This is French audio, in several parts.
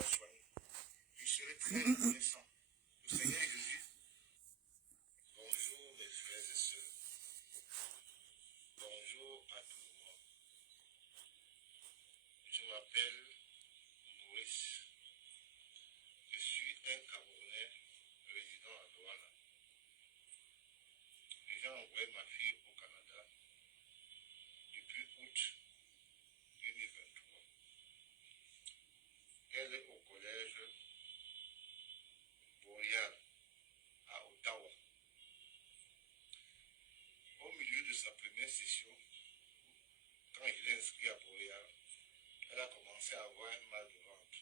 la soigner. Je serai très reconnaissant. Le Seigneur Jésus. Bonjour mes frères et sœurs. Bonjour à tout le monde. Je m'appelle Maurice. Je suis un Camerounais résident à Douala. J'ai envoyé ma fille au Canada depuis août 2023. Elle est au collège Boréal à Ottawa. Au milieu de sa première session, quand je l'ai inscrit à Boréal, elle a commencé à avoir un mal de ventre.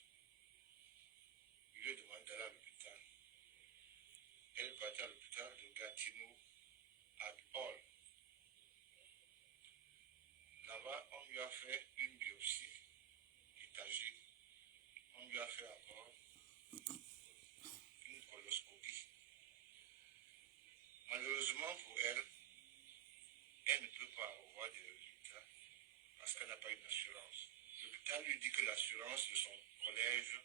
Je lui ai demandé d'aller à l'hôpital. Elle est partie à l'hôpital de Gatineau à Hall. Là-bas, on lui a fait une biopsie étagée. On lui a fait encore une coloscopie. Malheureusement pour elle, elle ne peut pas avoir de résultats parce qu'elle n'a pas une assurance. L'hôpital lui dit que l'assurance de son collège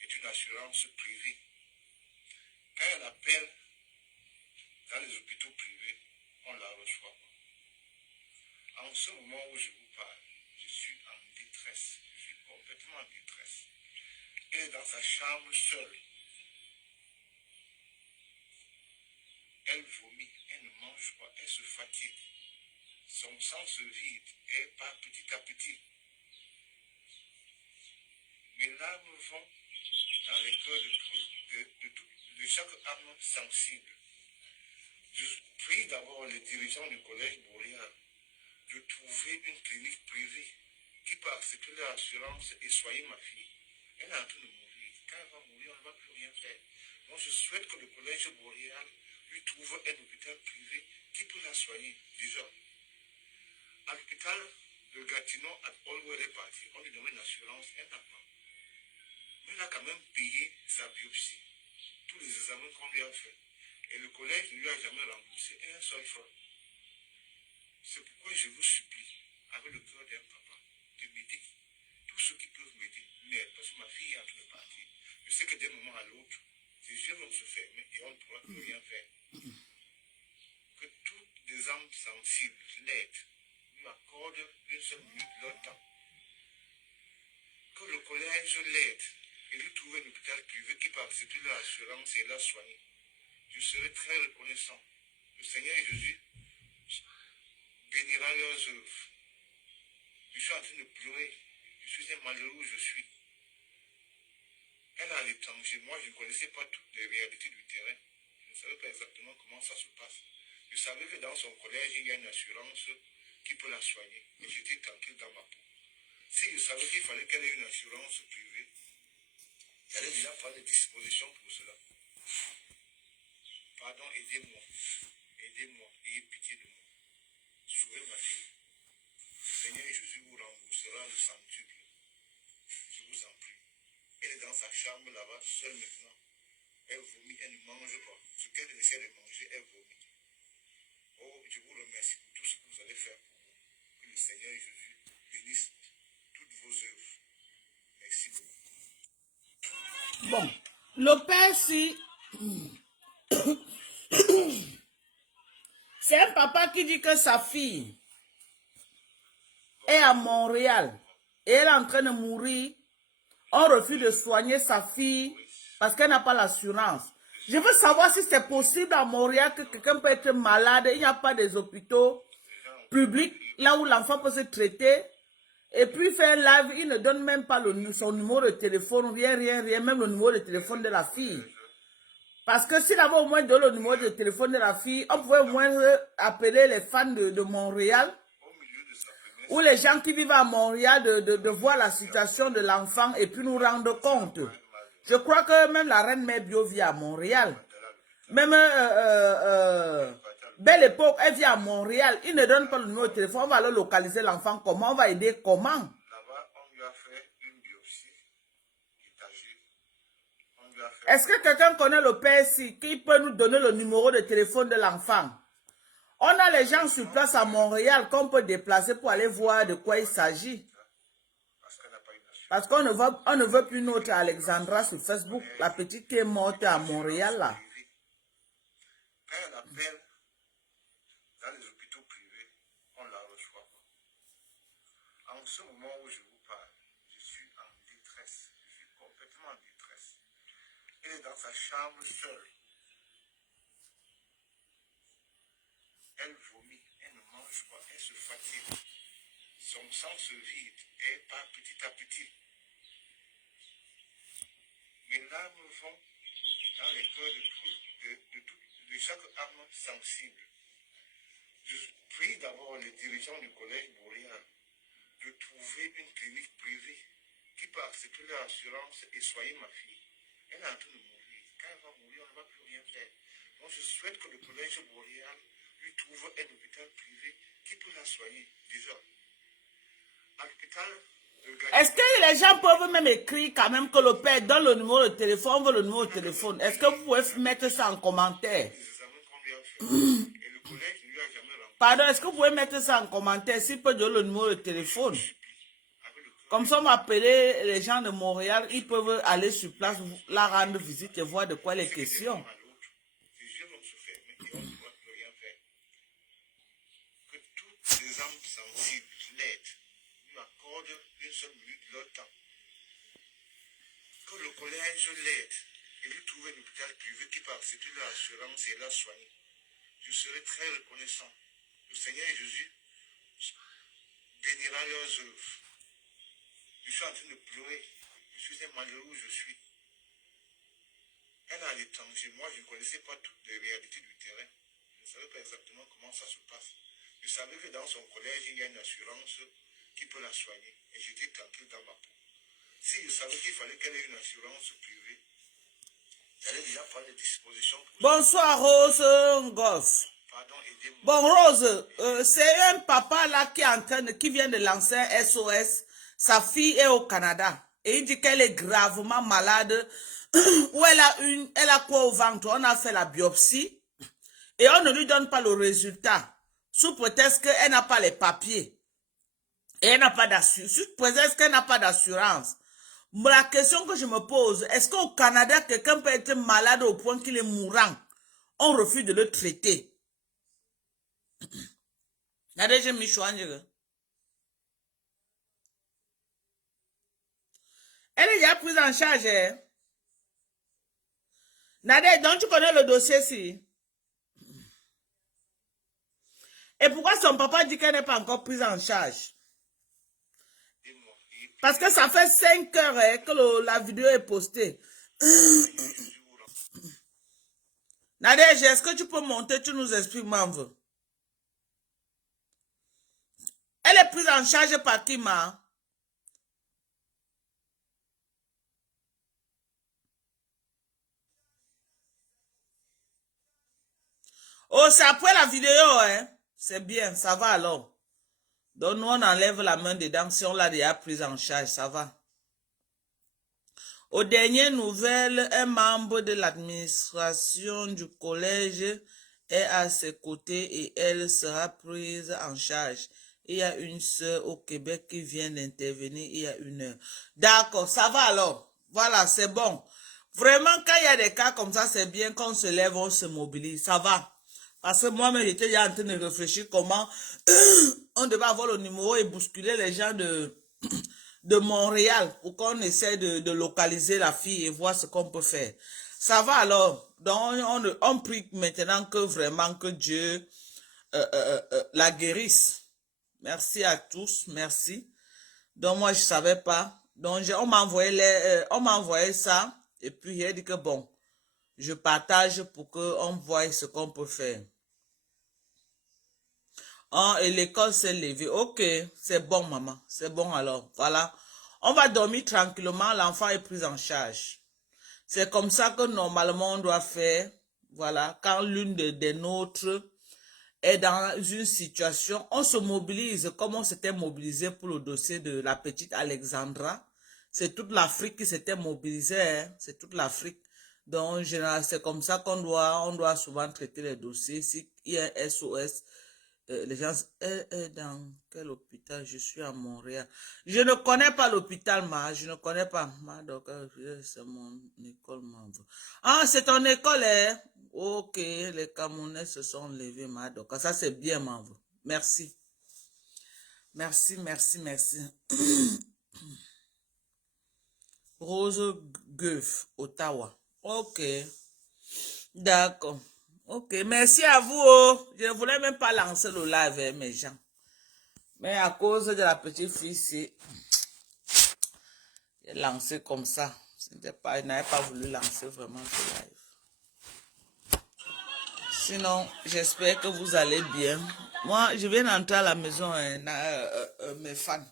est une assurance privée. Quand elle appelle dans les hôpitaux privés, on la reçoit pas. En ce moment où je vous parle, je suis en détresse. Je suis complètement en détresse. Elle est dans sa chambre seule. Elle vomit, elle ne mange pas, elle se fatigue. Son sang se vide et part petit à petit. Mes larmes vont dans les cœurs de chaque âme sensible. Je prie d'abord les dirigeants du collège Boréal de trouver une clinique privée qui peut accepter l'assurance et soigner ma fille. Elle est en train de mourir. Quand elle va mourir, on ne va plus rien faire. Donc je souhaite que le collège Boréal lui trouve un hôpital privé qui peut la soigner. Déjà, à l'hôpital de Gatineau, à Hall où elle est partie, on lui donne une assurance, elle n'a pas. Mais elle a quand même payé sa biopsie, tous les examens qu'on lui a fait. Et le collège ne lui a jamais remboursé un seul franc. C'est pourquoi je vous supplie, avec le cœur d'un papa, de m'aider. Tous ceux qui peuvent m'aider, m'aident, parce que ma fille est en train de partir. Je sais que d'un moment à l'autre, ses yeux vont se fermer et on ne pourra plus rien faire. Que toutes les âmes sensibles l'aident, lui accordent une seule minute de leur temps. Que le collège l'aide et lui trouve un hôpital privé qui peut accepter l'assurance et la soigner. Je serai très reconnaissant. Le Seigneur Jésus bénira leurs œuvres. Je suis en train de pleurer. Je suis un malheureux où je suis. Elle est à l'étranger. Moi, je ne connaissais pas toutes les réalités du terrain. Je ne savais pas exactement comment ça se passe. Je savais que dans son collège, il y a une assurance qui peut la soigner. Et j'étais tranquille dans ma peau. Si je savais qu'il fallait qu'elle ait une assurance privée, j'allais déjà prendre des dispositions pour cela. Pardon, aidez-moi. Aidez-moi. Ayez pitié de moi. Sauvez ma fille. Le Seigneur Jésus vous remboursera le centuple. Je vous en prie. Elle est dans sa chambre là-bas, seule maintenant. Elle vomit, elle ne mange pas. Ce qu'elle essaie de manger, elle vomit. Oh, je vous remercie pour tout ce que vous allez faire pour moi. Que le Seigneur Jésus bénisse toutes vos œuvres. Merci beaucoup. Bon, le père, si c'est un papa qui dit que sa fille est à Montréal et elle est en train de mourir, on refuse de soigner sa fille parce qu'elle n'a pas l'assurance. Je veux savoir si c'est possible à Montréal que quelqu'un peut être malade, il n'y a pas des hôpitaux publics là où l'enfant peut se traiter. Et puis faire live, il ne donne même pas son numéro de téléphone, rien, même le numéro de téléphone de la fille. Parce que s'il avait au moins donné le numéro de téléphone de la fille, on pouvait au moins appeler les fans de Montréal ou les gens qui vivent à Montréal de voir la situation de l'enfant et puis nous rendre compte. Je crois que même la reine Mère Bio vit à Montréal. Même Belle Époque, elle vit à Montréal. Il ne donne pas le numéro de téléphone. On va aller localiser l'enfant comment? On va aider comment? Là-bas, on lui a fait une biopsie étagée. Est-ce que quelqu'un connaît le PSI qui peut nous donner le numéro de téléphone de l'enfant? On a les gens sur place à Montréal qu'on peut déplacer pour aller voir de quoi il s'agit. Parce qu'on ne veut plus notre Alexandra sur Facebook. La petite qui est morte à Montréal, là. Quand elle appelle dans les hôpitaux privés, on la reçoit pas. En ce moment où je vous parle, je suis en détresse. Je suis complètement en détresse. Elle est dans sa chambre seule. Elle vomit, elle ne mange pas, elle se fatigue. Son sang se vide et part petit à petit. Mes larmes vont dans les cœurs de chaque âme sensible. Je prie d'abord les dirigeants du collège Boréal de trouver une clinique privée qui peut accepter leur assurance et soigner ma fille. Elle est en train de mourir. Quand elle va mourir, on ne va plus rien faire. Donc je souhaite que le collège Boréal lui trouve un hôpital privé qui peut la soigner. Déjà, à l'hôpital de Gagnon. Est-ce que les gens peuvent même écrire quand même que le père donne le numéro de téléphone, on veut le numéro de téléphone. Est-ce que vous pouvez mettre ça en commentaire? Les examens qu'on lui a fait. Et le collège ne lui a jamais rempli. Pardon, est-ce que vous pouvez mettre ça en commentaire s'il peut donner le numéro de téléphone? Avec le Comme ça, on va appeler les gens de Montréal, ils peuvent aller sur place, la rendre visite et voir de quoi il est question. à l'autre, ses yeux vont se fermer et on ne pourra plus rien faire. Que toutes les âmes sensibles l'aident, lui accordent une seule minute de leur temps. Que le collège l'aide et lui trouve un hôpital privé qui peut accepter leur assurance et la soigner. Je serai très reconnaissant. Le Seigneur Jésus bénira leurs œuvres. Je suis en train de pleurer. Je suis un malheureux, je suis. Elle est à l'étranger. Moi, je ne connaissais pas toutes les réalités du terrain. Je ne savais pas exactement comment ça se passe. Je savais que dans son collège, il y a une assurance qui peut la soigner. Et j'étais tranquille dans ma peau. Si je savais qu'il fallait qu'elle ait une assurance privée, j'allais déjà prendre des dispositions pour... Bonsoir Rose Gosse. Pardon, aidez-moi. Bon Rose, c'est un papa là qui vient de lancer un SOS. Sa fille est au Canada. Et il dit qu'elle est gravement malade. Où elle a quoi au ventre? On a fait la biopsie. Et on ne lui donne pas le résultat. Sous prétexte qu'elle n'a pas les papiers. Et elle n'a pas d'assurance. Sous prétexte qu'elle n'a pas d'assurance. La question que je me pose, est-ce qu'au Canada, quelqu'un peut être malade au point qu'il est mourant? On refuse de le traiter. Elle est déjà prise en charge. Hein? Nadé, donc tu connais le dossier si? Et pourquoi son papa dit qu'elle n'est pas encore prise en charge? Parce que ça fait 5 heures hein, que la vidéo est postée. Nadège, est-ce que tu peux monter, tu nous expliques, Manve? Elle est prise en charge par qui, ma? Oh, c'est après la vidéo, hein? C'est bien, ça va alors. Donc, nous, on enlève la main dedans si on l'a déjà prise en charge, ça va. Aux dernières nouvelles, un membre de l'administration du collège est à ses côtés et elle sera prise en charge. Il y a une sœur au Québec qui vient d'intervenir il y a 1 heure. D'accord, ça va alors. Voilà, c'est bon. Vraiment, quand il y a des cas comme ça, c'est bien qu'on se lève, on se mobilise. Ça va. Parce que moi-même, j'étais déjà en train de réfléchir comment on devait avoir le numéro et bousculer les gens de Montréal pour qu'on essaie de localiser la fille et voir ce qu'on peut faire. Ça va alors. Donc, on prie maintenant que vraiment que Dieu la guérisse. Merci à tous. Merci. Donc, moi, je savais pas. Donc, on m'a envoyé ça. Et puis, il a dit que bon, je partage pour qu'on voie ce qu'on peut faire. Oh, et l'école s'est levée. Ok, c'est bon, maman. C'est bon alors. Voilà. On va dormir tranquillement. L'enfant est pris en charge. C'est comme ça que normalement on doit faire. Voilà. Quand l'une des nôtres est dans une situation, on se mobilise comme on s'était mobilisé pour le dossier de la petite Alexandra. C'est toute l'Afrique qui s'était mobilisée. Hein? C'est toute l'Afrique. Donc, en général, c'est comme ça qu'on doit souvent traiter les dossiers. S'il y a un SOS, les gens, dans quel hôpital? Je suis à Montréal. Je ne connais pas l'hôpital, je ne connais pas. Donc, c'est mon école, Ah, c'est ton école, hein? Ok, les Camerounais se sont levés, donc ça c'est bien, Merci. Merci, merci, merci. Rose Gueuf, Ottawa. Ok. D'accord. Ok, merci à vous. Oh. Je ne voulais même pas lancer le live avec mes gens. Mais à cause de la petite fille, j'ai lancé comme ça. Je n'avais pas voulu lancer vraiment ce live. Sinon, j'espère que vous allez bien. Moi, je viens d'entrer à la maison, mes fans.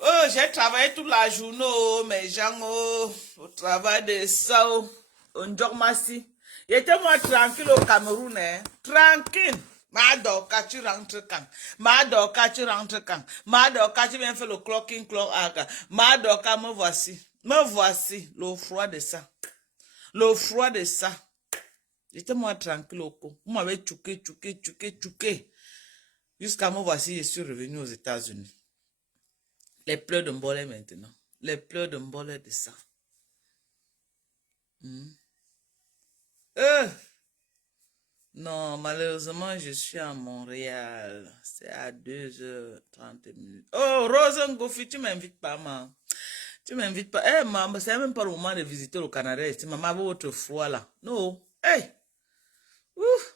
Oh, j'ai travaillé toute la journée, oh, mes gens, oh, au travail de ça, oh, merci. J'étais tranquille au Cameroun, hein. Tranquille. Madoka, tu rentres quand? Madoka, tu rentres quand? Madoka, tu viens faire le clocking clock aga. Madoka, me voici. Me voici. Le froid de ça. Le froid de ça. J'étais tranquille au co. Vous m'avez tchouké. Jusqu'à me voici, je suis revenu aux États-Unis. Les pleurs de Mbolé maintenant. Les pleurs de Mbolé de ça. Non, malheureusement, je suis à Montréal. C'est à 2h30. Oh, Rose Ngofi, tu m'invites pas, maman. Tu m'invites pas. Eh, maman, c'est même pas le moment de visiter le Canada. C'est maman, votre foi là. Non. Hey.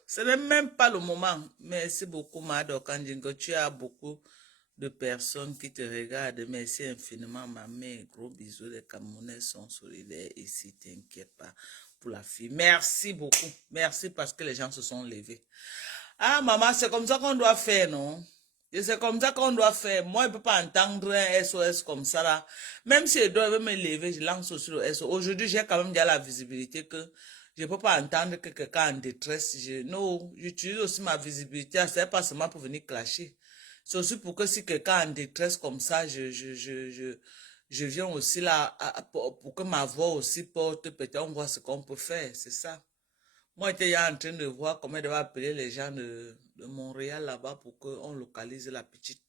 Ce n'est même pas le moment. Merci beaucoup, Mado Kandingo. Tu as beaucoup de personnes qui te regardent. Merci infiniment, ma mère. Gros bisous. Les Camerounais sont solidaires ici. T'inquiète pas pour la fille. Merci beaucoup. Merci parce que les gens se sont levés. Ah, maman, c'est comme ça qu'on doit faire, non? Et c'est comme ça qu'on doit faire. Moi, je ne peux pas entendre un SOS comme ça, là. Même si je dois me lever, je lance aussi le SOS. Aujourd'hui, j'ai quand même déjà la visibilité que je ne peux pas entendre que quelqu'un est en détresse. Non, j'utilise aussi ma visibilité. Ce n'est pas seulement pour venir clasher. C'est aussi pour que si quelqu'un est en détresse comme ça, je viens aussi là pour que ma voix aussi porte. Peut-être on voit ce qu'on peut faire. C'est ça. Moi, j'étais en train de voir comment je devais appeler les gens de Montréal là-bas pour qu'on localise la petite.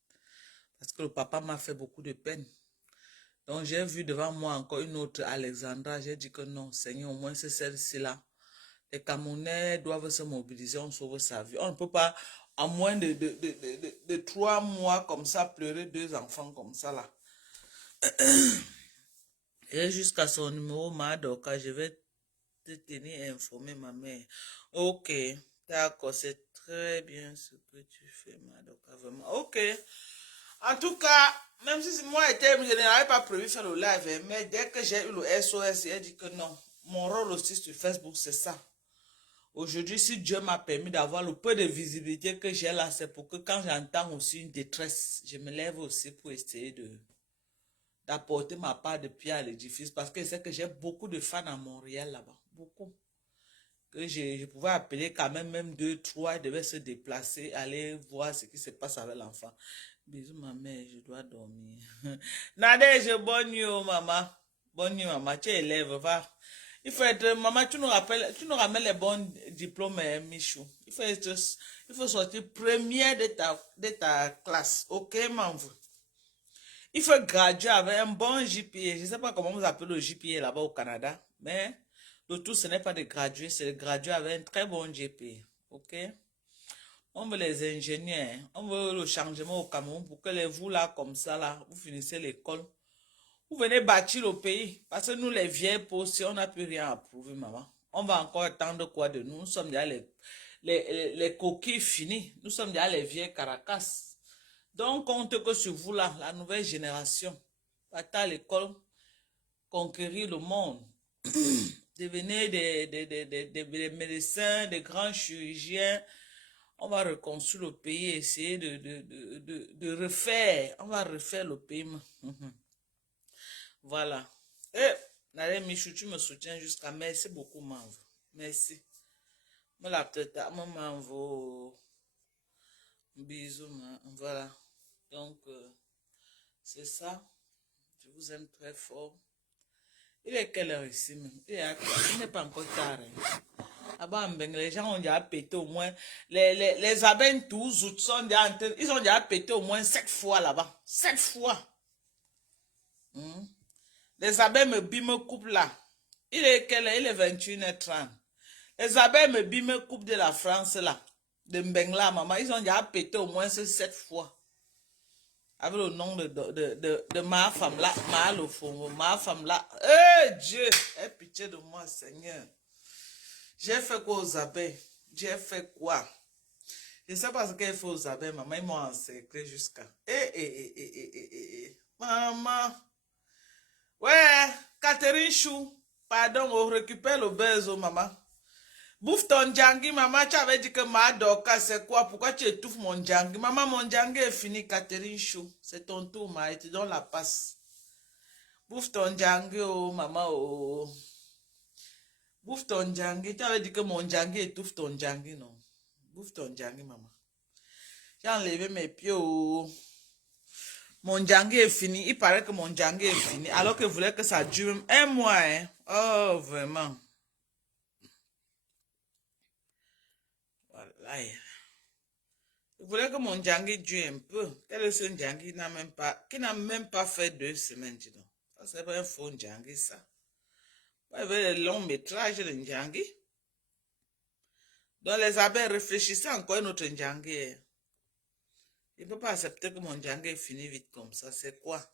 Parce que le papa m'a fait beaucoup de peine. Donc, j'ai vu devant moi encore une autre Alexandra. J'ai dit que non, Seigneur, au moins c'est celle-ci là. Les Camerounais doivent se mobiliser, on sauve sa vie. On ne peut pas, en moins de 3 mois comme ça, pleurer 2 enfants comme ça là. Et jusqu'à son numéro, Madoka, je vais te tenir informé, ma mère. Ok, d'accord, c'est très bien ce que tu fais, Madoka, vraiment. Ok. En tout cas, même si moi, je n'avais pas prévu faire le live, mais dès que j'ai eu le SOS, j'ai dit que non. Mon rôle aussi sur Facebook, c'est ça. Aujourd'hui, si Dieu m'a permis d'avoir le peu de visibilité que j'ai là, c'est pour que quand j'entends aussi une détresse, je me lève aussi pour essayer d'apporter ma part de pierre à l'édifice. Parce que c'est que j'ai beaucoup de fans à Montréal là-bas. Beaucoup. Que je pouvais appeler quand même 2, 3, ils devaient se déplacer, aller voir ce qui se passe avec l'enfant. Bisous, ma mère, je dois dormir. Nadège, bonne nuit, maman. Bonne nuit, maman. Tu es élève, va. Il faut être, maman, tu nous ramènes les bons diplômes, Michou. Il faut sortir premier de ta classe. Ok, maman? Il faut graduer avec un bon GPA. Je ne sais pas comment vous appelez le GPA là-bas au Canada, mais le tout, ce n'est pas de graduer, c'est de graduer avec un très bon GPA. Ok? On veut les ingénieurs, on veut le changement au Cameroun pour que vous là, comme ça, là, vous finissez l'école. Vous venez bâtir le pays. Parce que nous, les vieilles postes, on n'a plus rien à prouver, maman. On va encore attendre quoi de nous? Nous sommes déjà les coquilles finis. Nous sommes déjà les vieilles caracas. Donc, compte que sur vous là, la nouvelle génération, partir à l'école, conquérir le monde, devenir des médecins, des grands chirurgiens. On va reconstruire le pays, essayer de refaire. On va refaire le pays. Voilà. Et, Nadé Michou, tu me soutiens jusqu'à. Merci beaucoup, Manvo. Merci. Me la tête, Manvo. Bisous, voilà. Donc, c'est ça. Je vous aime très fort. Il est quelle heure ici même? Il n'est pas encore tard. Hein? Là-bas, les gens ont déjà pété au moins. Les abeilles, tous, sont déjà ils ont déjà pété au moins 7 fois là-bas. 7 fois. Hmm. Les abeilles me coupent là. Il est quelle heure? Il est 21h30. Les abeilles me coupent de la France là. De Mbengla, maman. Ils ont déjà pété au moins 7 fois. Avec le nom de ma femme là. Ma femme là. Eh Dieu! Aie pitié de moi, Seigneur. J'ai fait quoi aux abeilles? J'ai fait quoi? Je ne sais pas ce qu'elle fait aux abeilles, maman. Ils m'ont encerclé jusqu'à. Maman. Ouais, Catherine Chou. Pardon, on récupère le buzz, oh, maman. Bouffe ton djangi, maman. Tu avais dit que ma doka, c'est quoi? Pourquoi tu étouffes mon djangi? Maman, mon djangi est fini, Catherine Chou. C'est ton tour, ma. Et tu donnes la passe. Bouffe ton djangi, oh, maman, oh. Bouffe ton djangi. Tu avais dit que mon djangi étouffe ton djangi, non? Bouffe ton djangi, maman. J'ai enlevé mes pieds, oh. Mon djangi est fini. Il paraît que mon djangi est fini. Alors que je voulais que ça dure un mois, hein. Oh, vraiment. Voilà. Je voulais que mon djangi dure un peu. Quel est ce djangi qui n'a même pas fait 2 semaines, dis donc. Ça, c'est pas un faux djangi, ça. Il y avait les longs métrages de djangi. Donc, les abeilles réfléchissaient encore à notre djangi. Hein. Il ne peut pas accepter que mon djangi est fini vite comme ça. C'est quoi?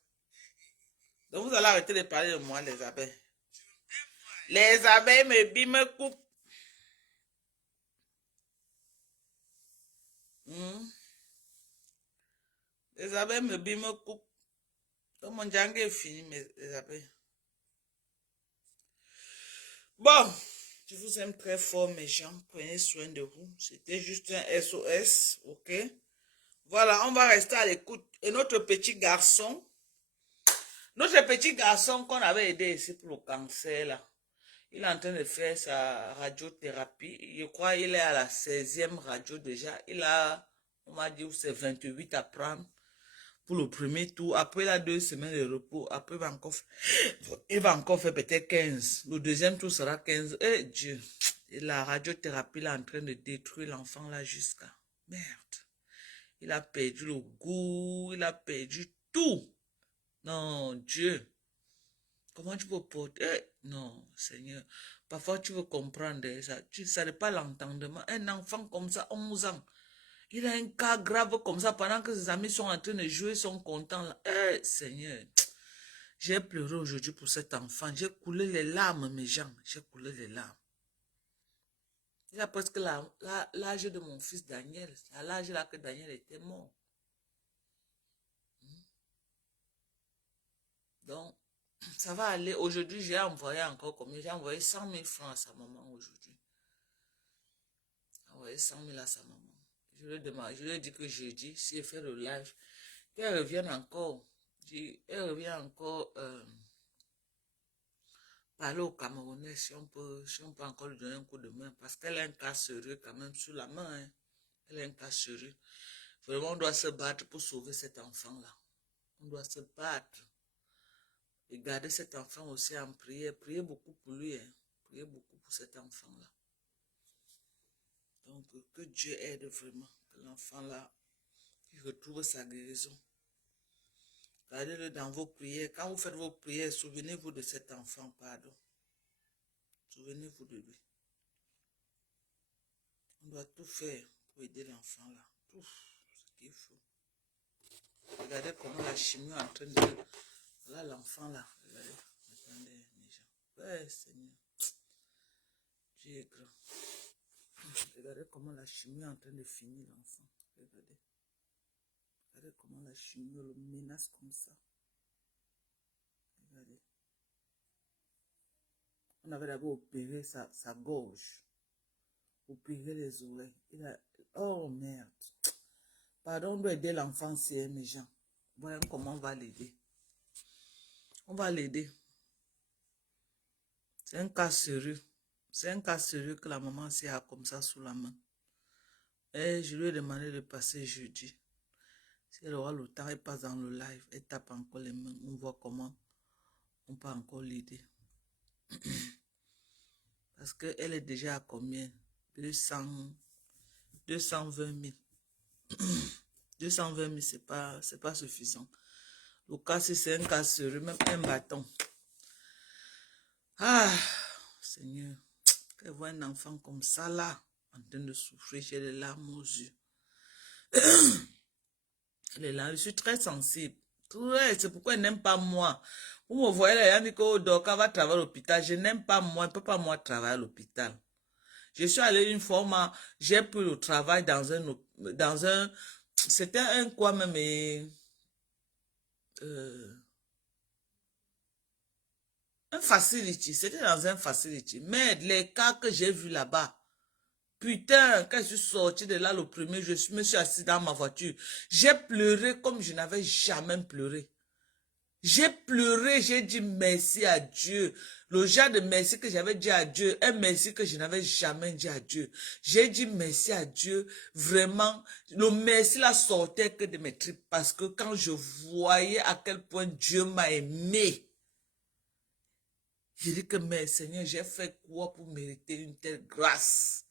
Donc, vous allez arrêter de parler de moi, les abeilles. Les abeilles me coupent. Les abeilles me coupent. Donc, mon djangi est fini, les abeilles. Bon, je vous aime très fort, mes gens. Prenez soin de vous. C'était juste un SOS, ok? Voilà, on va rester à l'écoute. Et notre petit garçon qu'on avait aidé ici pour le cancer, là, il est en train de faire sa radiothérapie. Je crois qu'il est à la 16e radio déjà. On m'a dit, c'est 28 à prendre pour le premier tour. Après, il a 2 semaines de repos. Après, il va encore faire peut-être 15. Le deuxième tour sera 15. Eh Dieu, et la radiothérapie là, est en train de détruire l'enfant là jusqu'à... Merde. Il a perdu le goût, il a perdu tout. Non, Dieu. Comment tu peux porter... non, Seigneur. Parfois, tu veux comprendre ça n'est pas l'entendement. Un enfant comme ça, 11 ans. Il a un cas grave comme ça pendant que ses amis sont en train de jouer, sont contents. Là. Seigneur. J'ai pleuré aujourd'hui pour cet enfant. J'ai coulé les larmes, mes gens. J'ai coulé les larmes. Il a presque l'âge de mon fils Daniel. À l'âge là que Daniel était mort. Donc, ça va aller. Aujourd'hui, j'ai envoyé encore combien? J'ai envoyé 100 000 francs à sa maman aujourd'hui. J'ai envoyé 100 000 à sa maman. Je lui ai dit que jeudi, si elle fait le live, qu'elle revienne encore. Elle revient encore parler au Camerounais si on peut encore lui donner un coup de main. Parce qu'elle a un cas sérieux quand même sur la main. Hein. Elle a un cas sérieux. Vraiment, on doit se battre pour sauver cet enfant-là. On doit se battre. Et garder cet enfant aussi en prière. Priez beaucoup pour lui. Hein. Priez beaucoup pour cet enfant-là. Donc, que Dieu aide vraiment. Que l'enfant-là, il retrouve sa guérison. Gardez-le dans vos prières. Quand vous faites vos prières, souvenez-vous de cet enfant, pardon. Souvenez-vous de lui. On doit tout faire pour aider l'enfant là. Tout ce qu'il faut. Regardez comment la chimie est en train de... Voilà l'enfant là. Regardez. Attendez, mes gens. Ouais, Seigneur. Dieu est grand. Regardez comment la chimie est en train de finir l'enfant. Regardez. Regardez comment la chimie le menace comme ça. Regardez. On avait d'abord opéré sa gorge. Opérer les oreilles. Oh merde. Pardon, on doit aider l'enfant, c'est mes gens. Voyons comment on va l'aider. On va l'aider. C'est un cas sérieux. C'est un cas sérieux que la maman a comme ça sous la main. Et je lui ai demandé de passer jeudi. Si elle aura le temps, elle passe dans le live. Elle tape encore les mains. On voit comment on peut encore l'aider. Parce qu'elle est déjà à combien? 220 000. 220 000, c'est pas suffisant. Le cas, si c'est un cas sérieux, même un bâton. Ah, Seigneur, qu'elle voit un enfant comme ça là, en train de souffrir, j'ai les larmes aux yeux. Les larmes, je suis très sensible. C'est pourquoi elle n'aime pas moi. Vous me voyez là, il y a que Doka va travailler à l'hôpital. Je n'aime pas moi, elle ne peut pas moi travailler à l'hôpital. Je suis allée une fois, j'ai pris le travail dans un, c'était un quoi même, un facility, c'était dans un facility. Mais les cas que j'ai vus là-bas, putain, quand je suis sortie de là le premier, me suis assise dans ma voiture. J'ai pleuré comme je n'avais jamais pleuré. J'ai pleuré, j'ai dit merci à Dieu. Le genre de merci que j'avais dit à Dieu, un merci que je n'avais jamais dit à Dieu. J'ai dit merci à Dieu, vraiment. Le merci là sortait que de mes tripes parce que quand je voyais à quel point Dieu m'a aimé, j'ai dit que mais Seigneur, j'ai fait quoi pour mériter une telle grâce?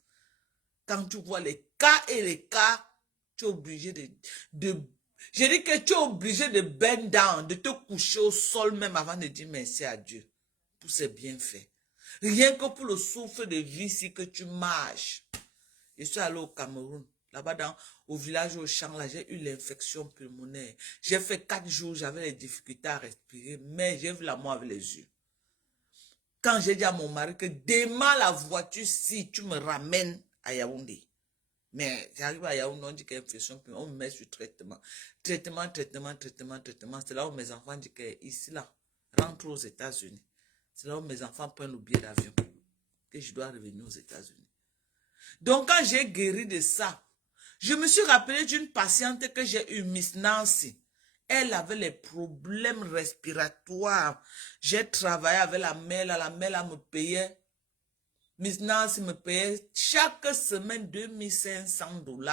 Quand tu vois les cas et les cas, tu es obligé j'ai dit que tu es obligé de bend down, de te coucher au sol même avant de dire merci à Dieu pour ses bienfaits. Rien que pour le souffle de vie ici que tu marches. Je suis allé au Cameroun, là-bas au village au champ, là, j'ai eu l'infection pulmonaire. J'ai fait 4 jours, j'avais les difficultés à respirer, mais j'ai vu la mort avec les yeux. Quand j'ai dit à mon mari que démarre la voiture si tu me ramènes à Yaoundé. Mais j'arrive à Yaoundé, on dit qu'il y a infection, puis on me met sur traitement. Traitement. C'est là où mes enfants disent que ici, là, rentre aux États-Unis. C'est là où mes enfants prennent le billet d'avion. Que je dois revenir aux États-Unis. Donc, quand j'ai guéri de ça, je me suis rappelé d'une patiente que j'ai eue, Miss Nancy. Elle avait les problèmes respiratoires. J'ai travaillé avec la mère, me payait. Miss Nancy me payait chaque semaine 2500 $.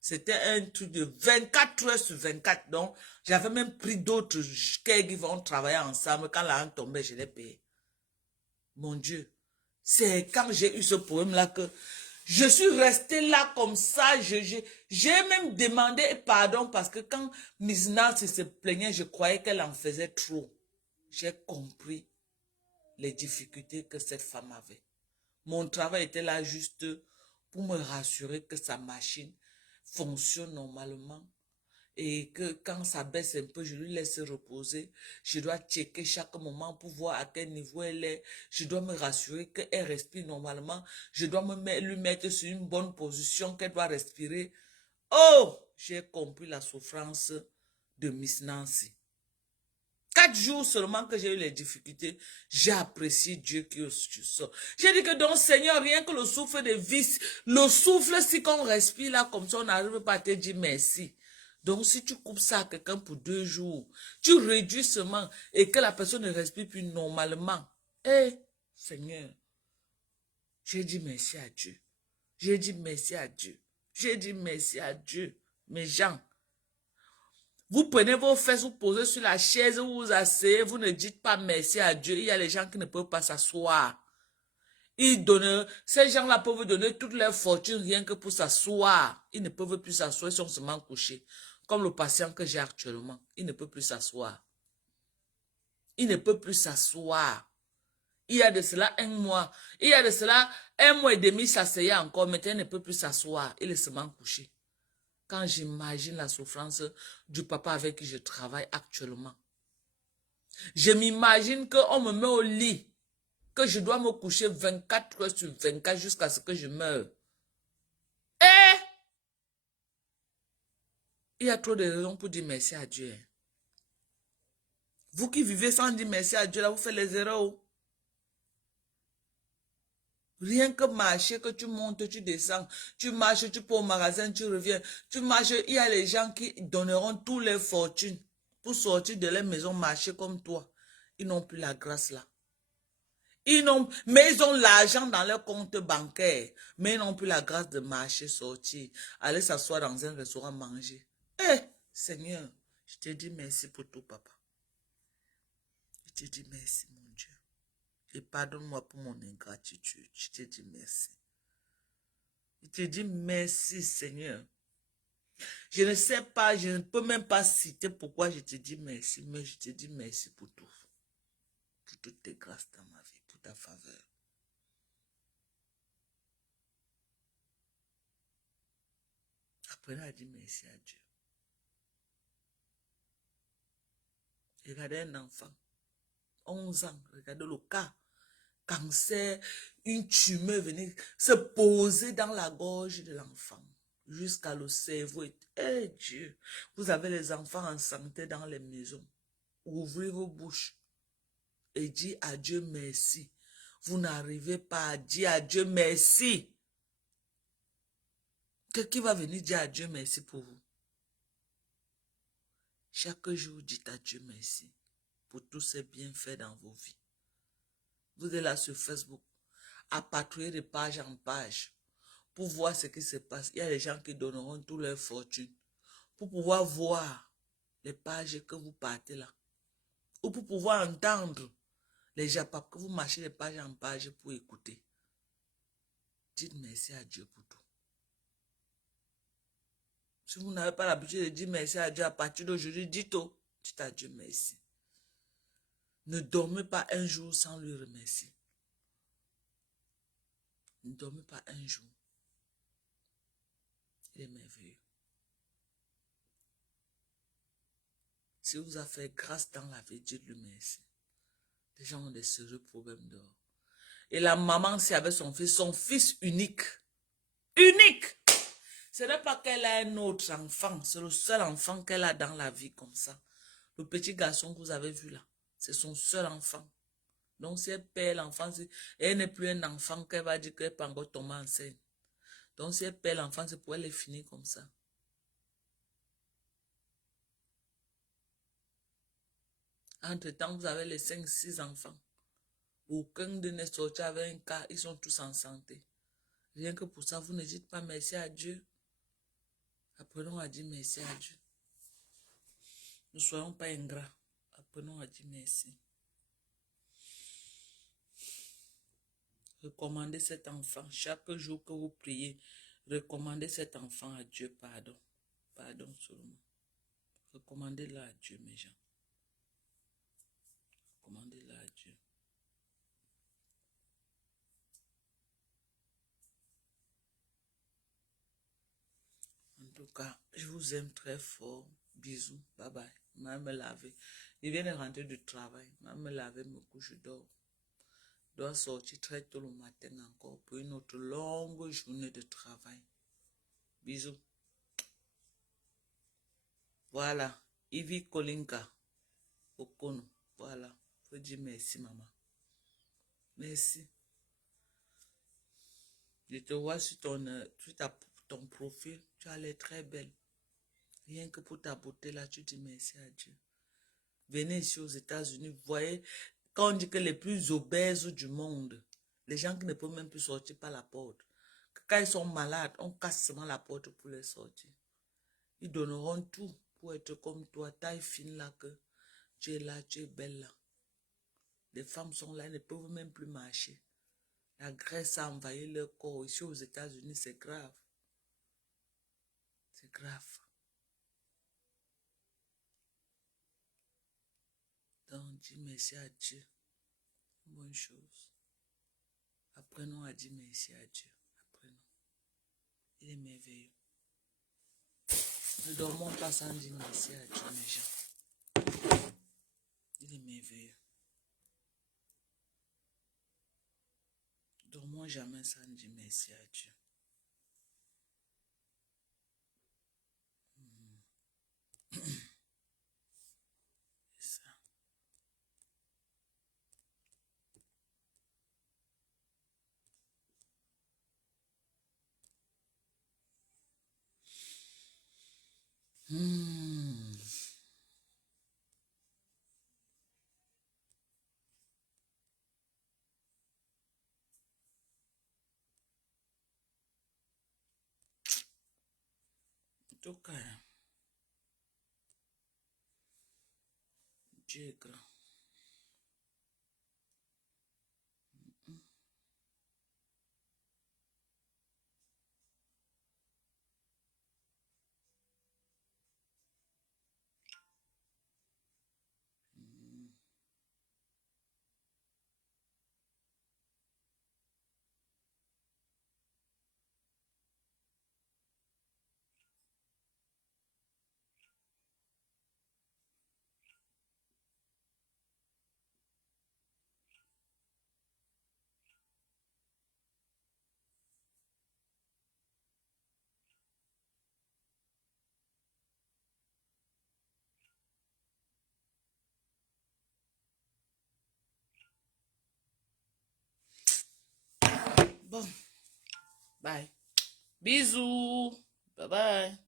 C'était un truc de 24 heures sur 24. Donc, j'avais même pris d'autres qui vont travailler ensemble. Quand la rente tombait, je les payais. Mon Dieu. C'est quand j'ai eu ce problème-là que je suis restée là comme ça. J'ai même demandé pardon parce que quand Miss Nancy se plaignait, je croyais qu'elle en faisait trop. J'ai compris les difficultés que cette femme avait. Mon travail était là juste pour me rassurer que sa machine fonctionne normalement et que quand ça baisse un peu, je lui laisse reposer. Je dois checker chaque moment pour voir à quel niveau elle est. Je dois me rassurer qu'elle respire normalement. Je dois lui mettre sur une bonne position, qu'elle doit respirer. Oh, j'ai compris la souffrance de Miss Nancy. 4 jours seulement que j'ai eu les difficultés, j'ai apprécié Dieu qui sort. J'ai dit que donc Seigneur, rien que le souffle de vie, le souffle, si qu'on respire là comme ça, on n'arrive pas à te dire merci. Donc si tu coupes ça à quelqu'un pour 2 jours, tu réduis seulement et que la personne ne respire plus normalement. Seigneur, j'ai dit merci à Dieu. J'ai dit merci à Dieu. J'ai dit merci à Dieu. Mes gens. Vous prenez vos fesses, vous posez sur la chaise, vous vous asseyez, vous ne dites pas merci à Dieu. Il y a les gens qui ne peuvent pas s'asseoir. Ces gens-là peuvent vous donner toute leur fortune rien que pour s'asseoir. Ils ne peuvent plus s'asseoir, ils sont seulement couchés. Comme le patient que j'ai actuellement. Il ne peut plus s'asseoir. Il ne peut plus s'asseoir. Il y a de cela 1 mois. Il y a de cela 1 mois et demi, s'asseyait encore. Maintenant, il ne peut plus s'asseoir. Il est seulement couché. Quand j'imagine la souffrance du papa avec qui je travaille actuellement. Je m'imagine qu'on me met au lit, que je dois me coucher 24 heures sur 24 jusqu'à ce que je meure. Il y a trop de raisons pour dire merci à Dieu. Vous qui vivez sans dire merci à Dieu, là, vous faites les erreurs. Rien que marcher, que tu montes, tu descends, tu marches, tu pars au magasin, tu reviens, tu marches, il y a les gens qui donneront toutes leurs fortunes pour sortir de leur maison, marcher comme toi. Ils n'ont plus la grâce là. Mais ils ont l'argent dans leur compte bancaire, mais ils n'ont plus la grâce de marcher, sortir, aller s'asseoir dans un restaurant, manger. Seigneur, je te dis merci pour tout, papa. Je te dis merci, mon Dieu. Et pardonne-moi pour mon ingratitude. Je te dis merci. Je te dis merci, Seigneur. Je ne sais pas, je ne peux même pas citer pourquoi je te dis merci, mais je te dis merci pour tout. Pour toutes tes grâces dans ma vie, pour ta faveur. Apprenez à dire merci à Dieu. Regardez un enfant, 11 ans, regardez le cas. Cancer, une tumeur venait se poser dans la gorge de l'enfant, jusqu'à le cerveau. Eh Dieu, vous avez les enfants en santé dans les maisons. Ouvrez vos bouches et dites à Dieu merci. Vous n'arrivez pas à dire à Dieu merci. Qui va venir dire à Dieu merci pour vous? Chaque jour, dites à Dieu merci pour tous ces bienfaits dans vos vies. Vous êtes là sur Facebook, à patrouiller de page en page pour voir ce qui se passe. Il y a des gens qui donneront toute leur fortune pour pouvoir voir les pages que vous partez là. Ou pour pouvoir entendre les japapes que vous marchez de page en page pour écouter. Dites merci à Dieu pour tout. Si vous n'avez pas l'habitude de dire merci à Dieu à partir d'aujourd'hui, dites à Dieu merci. Ne dormez pas un jour sans lui remercier. Ne dormez pas un jour. Il est merveilleux. Si vous avez fait grâce dans la vie, dites-lui merci. Les gens ont des sérieux problèmes dehors. Et la maman, c'est avec son fils unique. Unique! Ce n'est pas qu'elle a un autre enfant, c'est le seul enfant qu'elle a dans la vie comme ça. Le petit garçon que vous avez vu là, c'est son seul enfant. Donc si elle perd l'enfant, elle n'est plus un enfant qu'elle va dire qu'elle peut encore tomber enceinte. Donc si elle perd l'enfant, c'est pour elle finir comme ça. Entre-temps, vous avez les 5-6 enfants. Aucun de n'est sorti avec un cas, ils sont tous en santé. Rien que pour ça, vous ne dites pas merci à Dieu. Apprenons à dire merci à Dieu. Ne soyons pas ingrats. Apprenons à dire merci. Recommandez cet enfant. Chaque jour que vous priez, recommandez cet enfant à Dieu. Pardon. Pardon seulement. Recommandez-le à Dieu, mes gens. Recommandez-le à Dieu. En tout cas, je vous aime très fort. Bisous. Bye bye. Je vais me laver. Je viens de rentrer du travail. Je vais me laver, me coucher, je dors. Je dois sortir très tôt le matin encore pour une autre longue journée de travail. Bisous. Voilà. Ivy Kolinka. Okono. Voilà. Faut dire merci, maman. Merci. Je te vois sur ton profil. Tu as l'air très belle. Rien que pour ta beauté là, tu dis merci à Dieu. Venez ici aux États-Unis. Vous voyez, quand on dit que les plus obèses du monde, les gens qui ne peuvent même plus sortir par la porte, quand ils sont malades, on casse seulement la porte pour les sortir. Ils donneront tout pour être comme toi, taille fine là que tu es là, tu es belle là. Les femmes sont là, elles ne peuvent même plus marcher. La graisse a envahi leur corps. Ici aux États-Unis, c'est grave. C'est grave. Donc, dis merci à Dieu. Bonne chose. Apprenons à dire merci à Dieu. Apprenons. Il est merveilleux. Ne dormons pas sans dire merci à Dieu, mes gens. Il est merveilleux. Ne dormons jamais sans dire merci à Dieu. C'est ça. En tout cas, Dieu est grand. Bon, bye. Bisous. Bye bye.